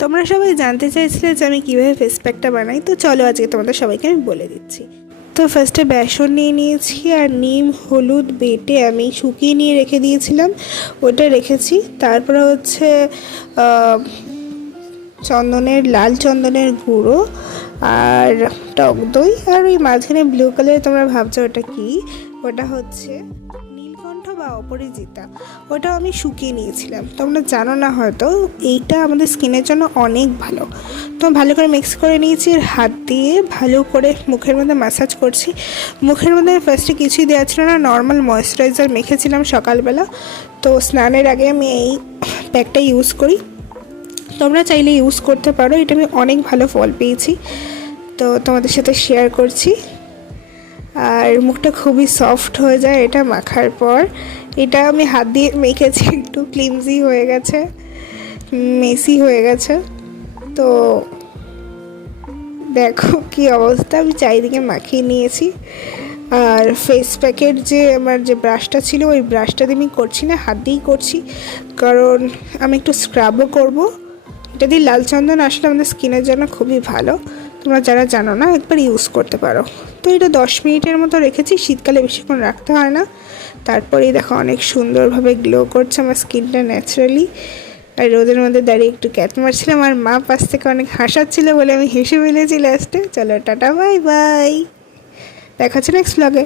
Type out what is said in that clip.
তোমরা সবাই জানতে চাইছিলে যে আমি কীভাবে ফেস প্যাকটা বানাই, তো চলো আজকে তোমাদের সবাইকে আমি বলে দিচ্ছি। তো ফার্স্টে বেসন নিয়ে নিয়েছি আর নিম হলুদ বেটে আমি শুকিয়ে নিয়ে রেখে দিয়েছিলাম, ওটা রেখেছি। তারপরে হচ্ছে লাল চন্দনের গুঁড়ো আর টক দই, আর ওই মাঝখানে ব্লু কালার তোমরা ভাবছো ওটা কি, ওটা হচ্ছে নীলকণ্ঠ বা অপরাজিতা, ওটাও আমি শুকিয়ে নিয়েছিলাম। তোমরা জানো না হয়তো, এইটা আমাদের স্কিনের জন্য অনেক ভালো। তো ভালো করে মিক্স করে নিয়েছি, আর হাত দিয়ে ভালো করে মুখের মধ্যে ম্যাসাজ করছি। মুখের মধ্যে ফার্স্টে কিছুই দেওয়া ছিল না, নর্মাল ময়েশ্চারাইজার মেখেছিলাম সকালবেলা। তো স্নানের আগে আমি এই প্যাকটা ইউজ করি, তোমরা চাইলে ইউজ করতে পারো, এটা আমি অনেক ভালো ফল পেয়েছি, তো তোমাদের সাথে শেয়ার করছি। আর মুখটা খুবই সফট হয়ে যায় এটা মাখার পর। এটা আমি হাত দিয়ে মেখেছি, একটু ক্লিমজি হয়ে গেছে, মেসি হয়ে গেছে। তো দেখো কি অবস্থা, আমি চারিদিকে মাখিয়ে নিয়েছি। আর ফেস প্যাকের যে আমার যে ব্রাশটা ছিল, ওই ব্রাশটা দিয়ে আমি করছি না, হাত দিয়েই করছি, কারণ আমি একটু স্ক্রাবও করবো। এটা দিয়ে লাল চন্দন আসলে আমাদের স্কিনের জন্য খুবই ভালো, তোমরা যারা জানো না একবার ইউজ করতে পারো। তো এটা 10 মিনিটের মতো রেখেছি, শীতকালে বেশিক্ষণ রাখতে হয় না। তারপরেই দেখো অনেক সুন্দরভাবে গ্লো করছে আমার স্কিনটা ন্যাচারালি। আর রোদের মধ্যে দাঁড়িয়ে একটু ক্যাট মারছিলাম, আর মা পাশ থেকে অনেক হাসাচ্ছিল বলে আমি হেসে ফেলেছি লাস্টে। চলো টাটা, বাই বাই, দেখা হচ্ছে নেক্সট ব্লগে।